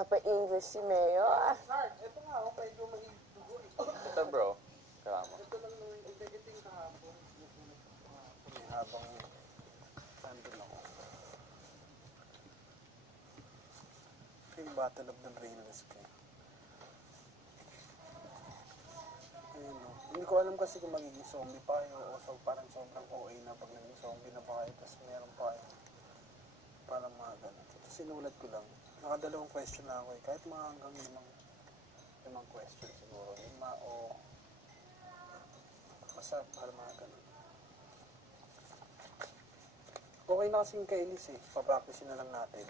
Napa-English si Mayor. Sarge, ito nga, oh, medyo mahidugo eh. Ito bro. Kaya mo. Ito lang naman, ito yung kahapon. Habang nandun ako. Ito yung Battle of the Brainless ko. Ayun, no. Hindi ko alam kasi kung magiging zombie pa kayo o so, parang sobrang OA na pag naging zombie na pa kayo tapos meron pa kayo. Parang mga ganun. Ito sinulat ko lang. Nakadalawang question na ako eh. Kahit mga hanggang limang question siguro. 5 o basta para mga ganun. Okay na kasing kay Elise eh. Papractice na lang natin.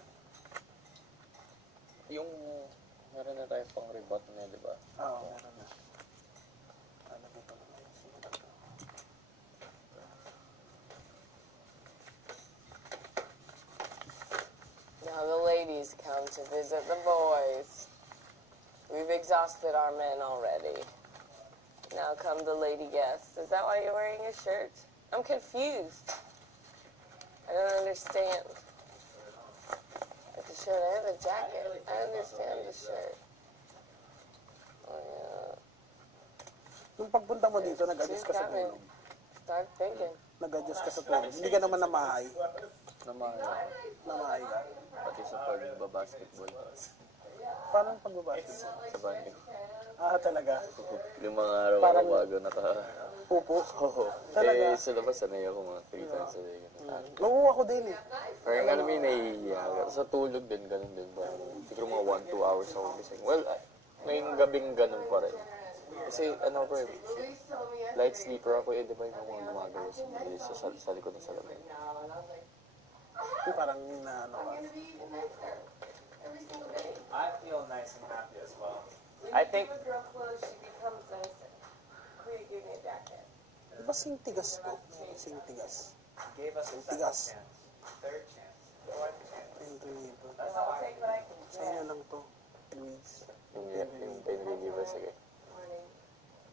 Yung meron na tayo pang rebut na, di ba? Oo, meron na. Alagay ko lang yun. Sige lang. Now the ladies come to visit the boys. We've exhausted our men already. Now come the lady guests. Is that why you're wearing a shirt? I'm confused. I don't understand. Like the shirt, I have a jacket. I understand the shirt. Oh yeah. Nung pagpunta mo dito, nag-adjust ka sa tulog. Start thinking. Nag-adjust ka sa tulog. Hindi ka naman namahay. Naman, Namahay ka. pati sa pag-basketball. Paano ang pagbabasa? Sa banyo. Ah, talaga? Yung mga araw Parang- ako bago naka... Pupo? Oo. Talaga? Eh, sa labas, sanay ako mga 3 times a day. Oo, ako din eh. Parang alam mo yung nahihiya ka. Sa tulog din, ganun din ba? Siguro mga 1-2 hours ako gising. Well, ngayong gabing ganun pa rin. Kasi ano ko eh, light sleeper ako eh, di ba yung mga gumagawa sa likod ng salamin. Yung parang na ano ka. I feel nice and happy as well. I think, Give a girl clothes, she becomes innocent. Queen, give me a jacket. Di ba sintigas to? Sintigas. He gave us a second Tigas. chance, third chance, fourth chance. Ito libo. That's how I'll I take what I can Sa'yo get. na lang to. Luis. yung pain reliever, sige. Morning.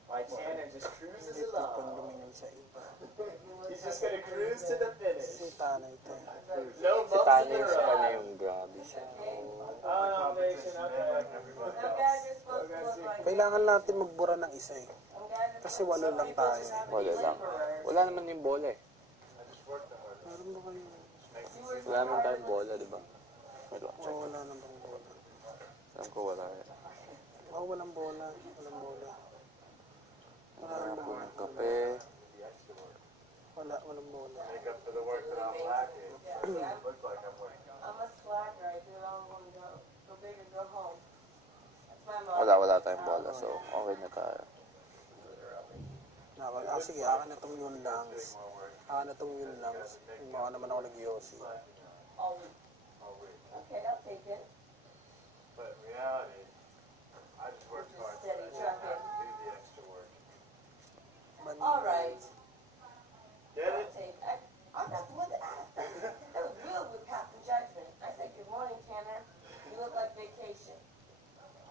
My Tanner just cruises Hindi pa along. lumingin sa iba. He's just gonna cruise to the finish. Si Tanay to. No Si bumps in Tanay the sa road. kanya yung grabe siya. Combination, okay. I'm glad you're supposed to look like Kailangan natin magbura ng isa eh. I'm glad you're Kasi 8 lang tayo. Wala lang. Wala naman yung bola eh. Meron ba kayo? Wala naman tayong bola, di ba? Wala. Oo, wala nang bang bola. Alam ko wala eh. Oo, walang bola. Walang bola. Wala Wala nang po bola. ng kape. Walang bola. I'm a slacker. I do it all in one go. Go big or go home. That's my mom. Wala tayong bola, so okay na tayo. Sige, akin na tong yun langs. Akin na tong yun langs. Baka naman ako nag-yossi. Oh. Okay, I'll take it. But in reality, I just worked hard for Steady that. trucking. Do the extra work. All right. Get I'll it? take it. I'm not with it. That was real with passing judgment. I said, good morning, Tanner. You look like vacation.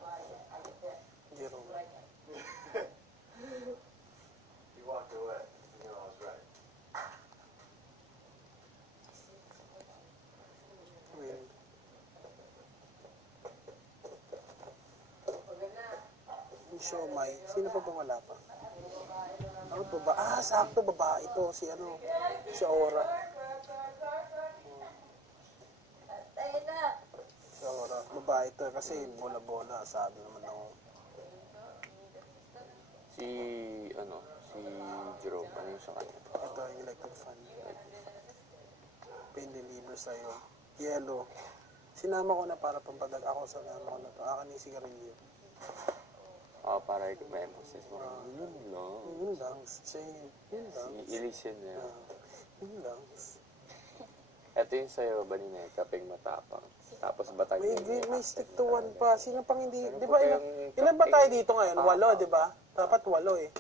Well, I get that. Zero. Like, You walked away. You know I was right. Win. Yung siomay. Sino pa bang wala pa? Ano ba ba? Ah, sakto babae ito. Si ano? Si Aura. Si Aura. Babae ito. Kasi bola-bola. Sabi naman ako. Si, si Jerome, ano yung sa kanya? Ito yung electric fan. Pain reliever sa'yo. Yellow. Sinama ko na para pampadag ako sa nama ko na to. Akin yung sigarilyo. Para i-emphasize mo. Yun lang. Yun lang. Same. Yun lang. Si Elysian na. Yun lang. Ito yung sa'yo, Banine, kaping matapang. Tapos batang May stick to one pa. Sino pang hindi? Di ba ilan ba tayo dito ngayon? 8, di ba? Dapat 8 eh.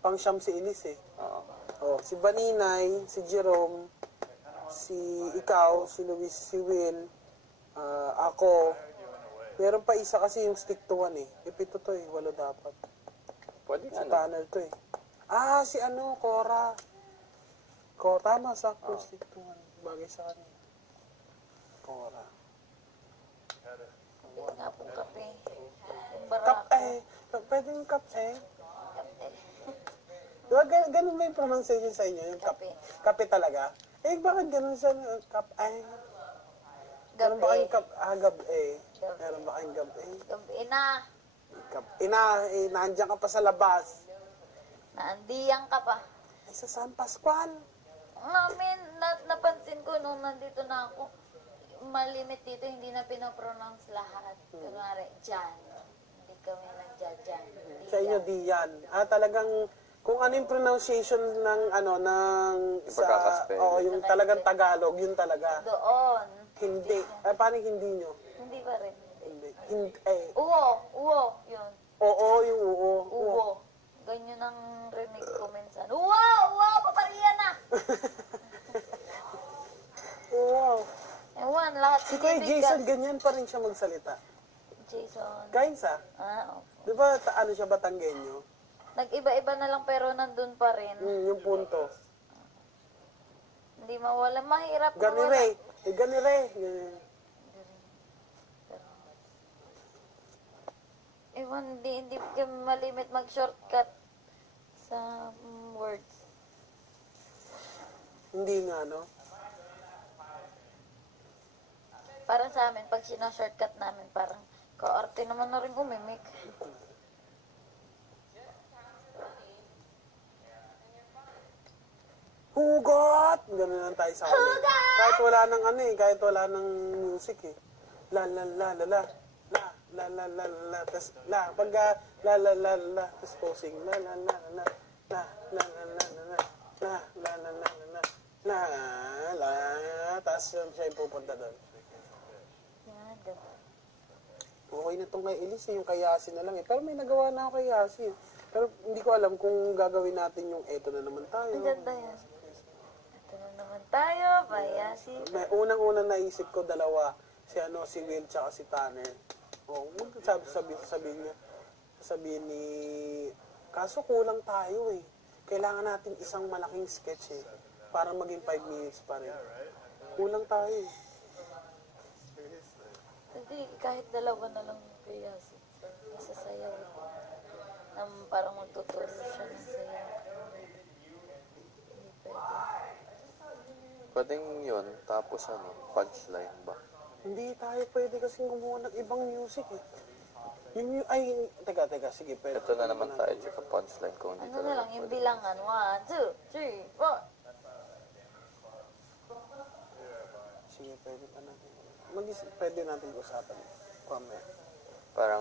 Pang siyam si Elise eh. Oo. Oh, si Baninay, si Jerome, si ikaw, si Luis, si Will, ako. Meron pa isa kasi yung stick to one eh. 7 to eh. 8 dapat. Pwede Si nga na. tunnel to eh. Ah, si ano, Cora. Tama, sakto, stick to one. Bagay sa kanya. Cora. Yun nga pong kape. Yung barako. Kape. Pwede yung kape. Kape. Diba, ganun ba yung pronunciation sa inyo? Yung kape. Kape talaga? Eh, bakit ganun sa kape? Meron ba kayong gabi? Meron ba kayong gabi? Gabi na. Nandiyan ka pa sa labas. Naandiyang ka pa. Ay, sa San Pascual. Namin, napansin ko nung nandito na ako, malimit dito, hindi na pinopronounce lahat. Kunwari, dyan. Hindi kami nagdyan. Sa inyo, Diyan. Talagang, kung ano yung pronunciation ng, pagkakaspell. yung talagang Tagalog, yun talaga. Doon. Hindi. Paano yung hindi nyo? Hindi pa rin. Hindi. Uwo. Yun. Oo, yung oo. Uwo. Ganyan ang rinig ko minsan. Uwo, papariya na! Wow. Ewan, lahat Si Kuya binibigkas. Jason, ganyan pa rin siya magsalita. Jason. Kainsa? Oo. Di ba, ano siya, Batanggenyo? Nag-iba-iba na lang pero nandun pa rin. Yung punto. Hindi mawala. Mahirap Ganire. Ganire. Ewan, hindi kami malimit mag-shortcut sa words. Hindi nga, no? Parang sa amin, pag sino-shortcut namin, parang kaarte naman na rin umimik. Hugot! Ganun lang tayo sa huli. Kahit wala nang kahit wala nang music eh. La la la la la. La la la la la. Tas la. Pagka la la la la. Tas posing. La la la la la. La la la la la la. La la la la la la. La la. Tas siya yung pupunta doon. Yan, ganun. Okay na itong kay Elise, yung kay Yasi na lang eh. Pero may nagawa na ako kay Yasi. Pero hindi ko alam kung gagawin natin yung eto na naman tayo. Ang ganda yan. Ito na naman tayo, Bayasi. May unang-unang naisip ko dalawa, si Will tsaka si Tanner. Sabihin ni, kaso kulang tayo eh. Kailangan natin isang malaking sketch eh. Para maging 5 minutes pa rin. Kulang tayo eh. Hindi, kahit dalawa na lang Bayasi. Isa sayaw. Na parang magtuturo siya ng sayaw. Hindi pwede. Pwedeng yun, tapos punchline ba? Hindi tayo pwede kasing gumawa ng ibang music eh. Teka, sige, pwede. Ito na naman tayo, tsaka punchline kung hindi Ano na lang, yung pwede. bilangan. 1, 2, 3, 4. Sige, pwede pa natin. Pwede natin usapan. Mamaya. Parang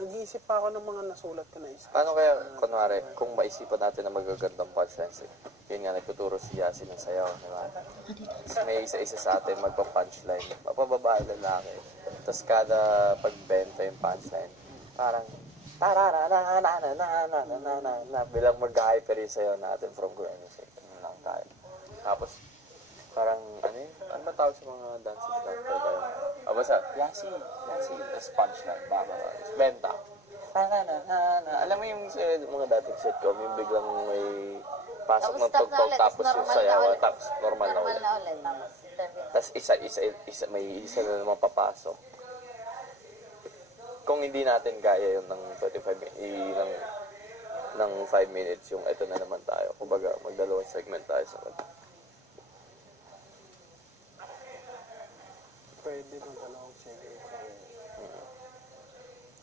Nag-iisip pa ako ng mga nasulat ko na isa. Paano kaya, kunwari, kung maisipan natin na magagandang punchlines, yun nga, nagtuturo si Yasi ng sayaw, di ba? May isa-isa sa atin magpa-punchline, mapababae lalaki. Tapos kada pagbenta yung punchline, parang, bilang mag-hyper yung sayaw natin from Gwen Music. Ano lang tayo. Tapos, parang, ano ba tawag sa mga dancing stuff? Basta, Yasi, tapos punchline, tapos benta. Alam mo yung mga dating sitcom, yung biglang may pasok ng stop na tugtog, ulit, tapos yung normal na sayaw, ulit. tapos normal na ulit. Tapos may isa na naman papasok. Kung hindi natin kaya yun ng 5 minutes, yung ito na naman tayo. Kumbaga, magdalawang segment tayo sa Pwede ng dalawang segment.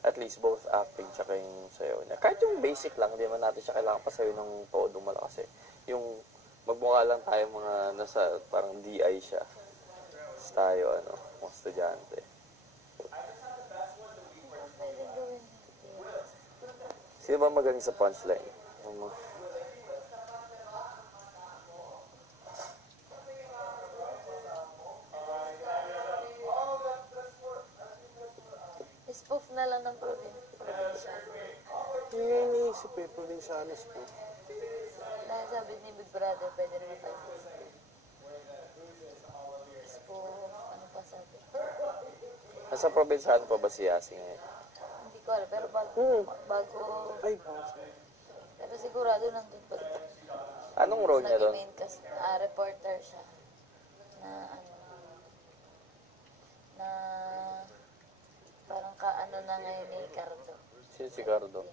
at least both acting tsaka yung sayaw niya. Kahit yung basic lang, hindi man natin siya kailangan pasayo ng todo malakas eh. Yung magmukha lang tayo mga nasa parang DI siya. Tapos tayo, mga estudyante. Sino ba magaling sa punchline? Spoof na lang ng probinsya. Yun yung iniisip eh, provincianos po. Dahil sabi ni Big Brother, pwede naman tayo spoof, ano pa sabi? Nasa probinsyano pa ba si Yasi ngayon? Hindi ko alam, pero bago Ay, pero sigurado nandun pa rin. Anong role niya doon? Nag-main cast, reporter siya. Na ano, na parang kaano na ngayon ni Cardo. Si Cardo.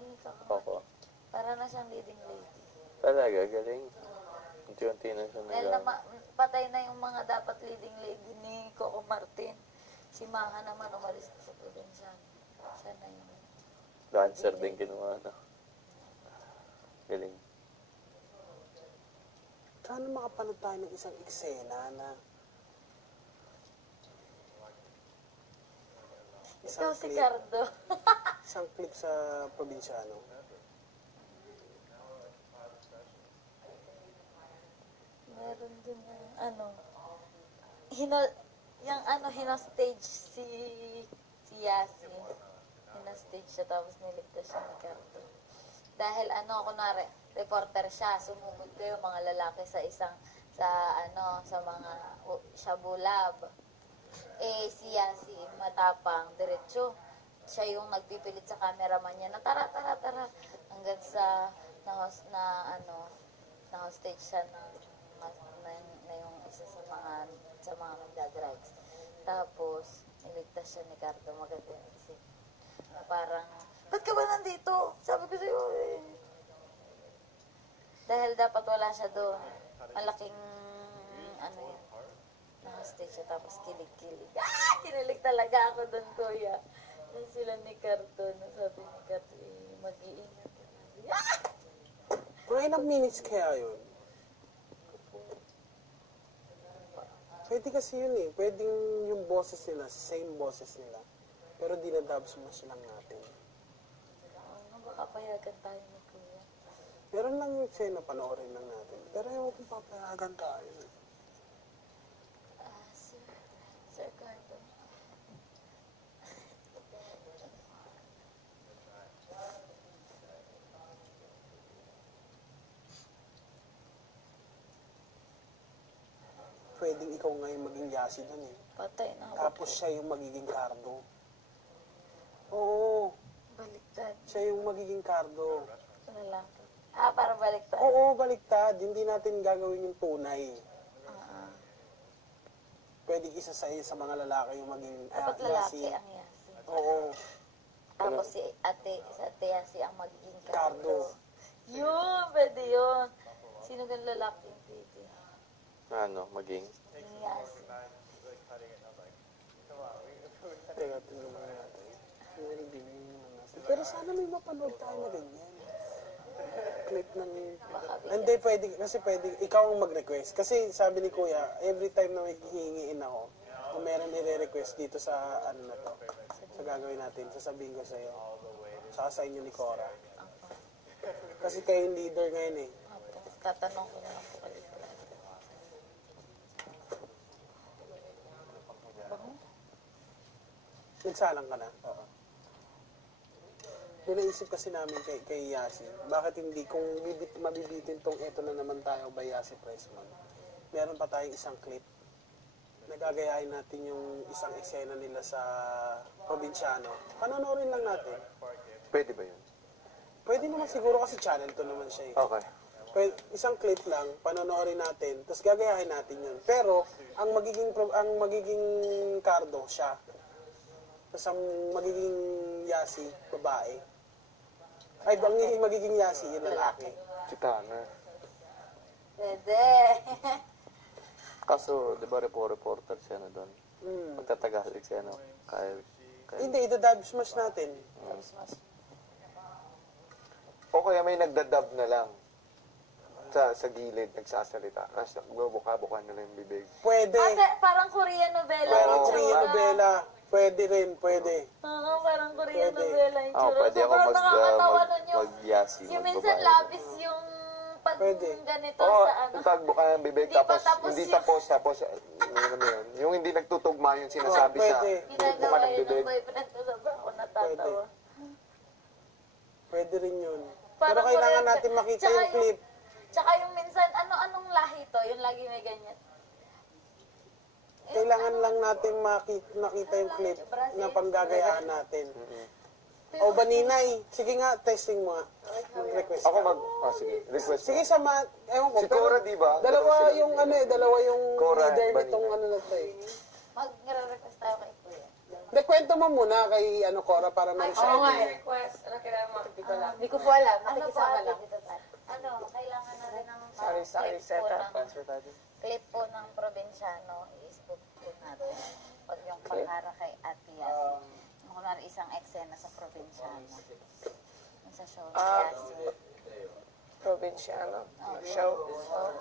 Ay, Ako. para na siyang leading lady. Talaga, galing. Unti-unti na siya Dahil patay na yung mga dapat leading lady ni Coco Martin. Si Maha naman umalis sa probinsya. Siya na yung dancer din kinuha na. Galing. Sana makapanood tayo ng isang eksena na ikaw si Cardo. isang clip sa probinsyano. Meron din yung hinostage si Yasi. Hinostage siya tapos niligtas siya ni Cardo. Dahil kunwari, reporter siya, sumugod kayo mga lalaki sa mga shabu lab. Si Yasi, matapang, diretso. Siya yung nagpipilit sa cameraman niya na tara. Hanggang sa na-hostage siya na yung isa sa mga magdadrugs. Tapos, niligtas siya ni Cardo. Maganda yun kasi parang, ba't ka ba nandito? Sabi ko sa'yo dahil dapat wala siya doon. Malaking yan. Na-hostage siya tapos kilig-kilig. Kinilig talaga ako doon, kuya. Yan sila ni Cardo. Sabi ni Cardo, mag-iingat. Mga ilang minutes kaya yun? Pwede kasi yun eh. Pwedeng yung boses nila, same boses nila. Pero dinadub smash lang natin. Baka payagan tayo ni kuya. Meron lang yung eksena, panoorin lang natin. Pero yung kung papayagan tayo. Sir Cardo. Pwedeng ikaw ngayon maging Yasi doon eh. Patay na ako. Tapos siya yung magiging Cardo. Oo, Baliktad. siya yung magiging Cardo. Lalaki. Para baliktad. Oo, baliktad. Hindi natin gagawin yung tunay. Pwede isa sa mga lalaki yung maging Dapat lalaki ang Yasi. Oo. Tapos si ate Yasi ang magiging Cardo. Cardo. Yun, pwede yun. Sino gan lalaki yung pwede? Maging? Yung Yasi. Teka, tingnan mo natin. Pero sana may mapanood tayo na ganyan. Clip ng... Hindi, pwede. Kasi pwede. Ikaw ang mag-request. Kasi sabi ni Kuya, every time na may hihingiin ako, kung meron nire-request dito sa na to, sa gagawin natin, sasabihin ko sa'yo. Saka sa inyo ni Cora. Kasi kayo yung leader ngayon eh. Tatanong ko na lang po kayo. Nagsalang ka na? Oo. Naisip kasi namin kay Yasi, bakit hindi, kung mabibitin tong eto na naman tayo by Yasi Pressman, meron pa tayong isang clip. Nagagayahin natin yung isang eksena nila sa probinsyano. Panonorin lang natin. Pwede ba yun? Pwede naman siguro kasi channel to naman siya eh. Okay. Isang clip lang, panonorin natin, tapos gagayahin natin yun. Pero, ang magiging Cardo, siya. Tapos ang magiging Yasi, babae. Ay, magiging Yasi, yung lalaki. Si Tanner. Pwede. Kaso, di ba reporter siya na doon? Hmm. Magtatagalog siya, no? Hindi, idadub smash natin. O kaya may nagdadab na lang. Sa gilid, nagsasalita. Tapos bubuka-buka na lang yung bibig. Pwede. Parang Korean novela. Pero yung Korean tsura. novela, pwede rin, pwede. Oo, parang Korean Pwede. novela yung tsura. Pwede ako Sobrang nakakatawa nun yung, mag-Yasi, yung minsan magbabae. labis yung pag Pwede. ganito Oo, sa yung pagbuka ng bibig, Hindi pa tapos, tapos hindi yung- tapos, ano yun? Yung hindi nagtutugma yung sinasabi sa Pwede. buka ginagawa ng yun ng bibig. boyfriend ko. Sobrang ako natatawa. Pwede rin yun. Pero Parang kailangan Korean- natin makita Tsaka yung clip. Tsaka yung minsan, anong lahi to? Yung lagi may ganyan. Kailangan lang natin makita yung clip na panggagayaan natin. O Baninay. Sige nga, testing mo nga. Mag-request Ako ka. sige, request. Sige, sama, ewan ko. Si Cora, di ba? Dalawa Sila- yung dalawa yung Cora leader and nitong Baninay. ano na to eh. Mag-request tayo kay Kuya. Hindi, kwento mo muna kay Cora para may Oo nga, request. Ano kailangan mo? Hindi ko alam. Hindi ko po alam. Ano po Nakikisama ate lang. dito tayo? Ano, kailangan na rin ng Sorry, clip po setup. ng- Transfer tayo. clip po ng probinsyano, i-spook po natin. Pag yung pagkara kay Ate Yasi. Kunwari isang eksena sa probinsyano. Yung sa show ni Yasi. Provinciano. Show.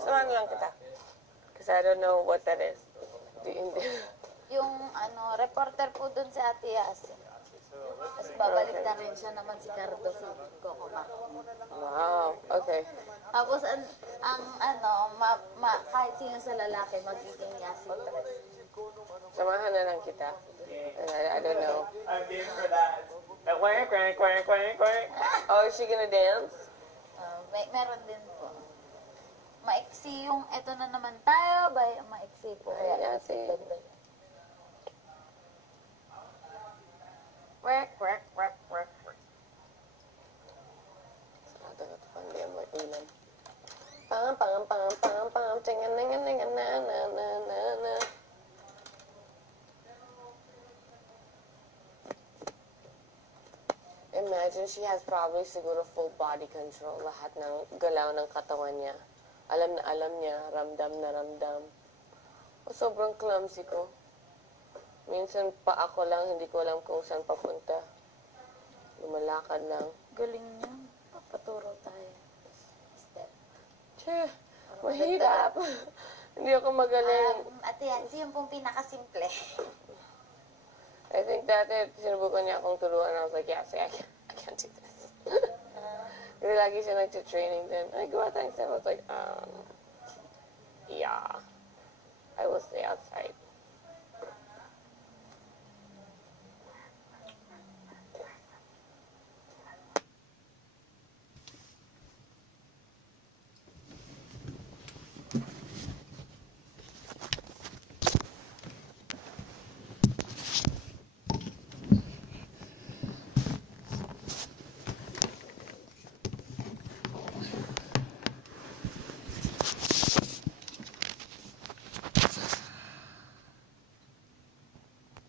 Samahan lang kita. Because I don't know what that is. Yung reporter po dun si Ate Yasi. Tapos babalik na rin siya naman si Cardo, si Coco Martin. Wow. Okay. Tapos kahit sino sa lalaki magiging Yasi tres. Samahan na lang kita. And I don't know. I'm game for that. Quack, quack, quack, quack, quack. Oh, is she gonna dance? Meron din po. Maiksi yung eto na naman tayo, maiksi po. Ay, Yasi. Quack, quack, quack, quack. Pam pam pam pam pam tinga ninga ninga na na na na na. Imagine she has probably siguro full body control. Lahat ng galaw ng katawan niya. Alam na alam niya. Ramdam na ramdam. Sobrang clumsy ko. Minsan pa ako lang, hindi ko alam kung saan papunta. Lumalakad lang. Galing niya. Papaturo tayo. Step. Che, mahirap. Hindi ako magaling. Ate Yancy, yung pong pinakasimple. I think dati sinubukan niya akong turuan. I was like, yeah, see, I can't do this. Kasi lagi siya nag-training din. Ay, gawa tayong step. I was like, yeah. I will stay outside.